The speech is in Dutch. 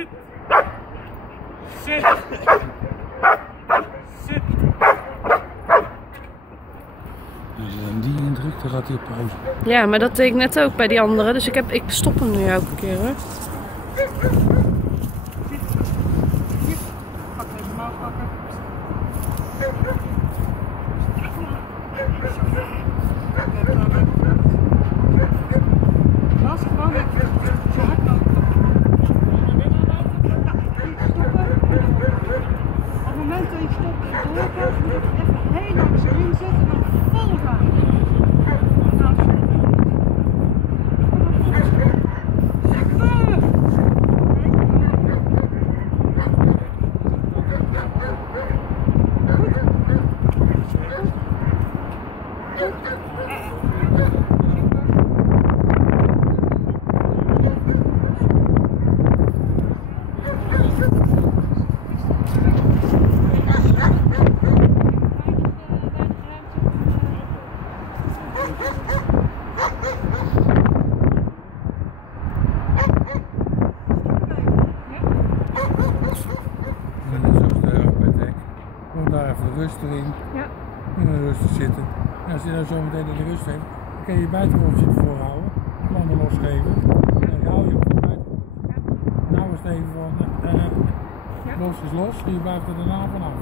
Zit. Zit. Zit. Als je dan die indrukt, dan gaat hij op pauze. Ja, maar dat deed ik net ook bij die andere, dus ik stop hem nu elke keer hoor. Pak even mouw pakken. Als gewoon even zo hard mogelijk. Op het moment dat je stopt en doorgaat, moet je even heel langzaam inzetten en dan vol gaan. Daar even de rust erin. Ja. En dan rustig zitten. En als je dan zo meteen in de rust hebt, dan kan je je buitenkolfje ervoor houden. En dan losgeven. En dan hou je op het buitenkolfje. En nou is het even van los is los en je blijft er daarna vanaf.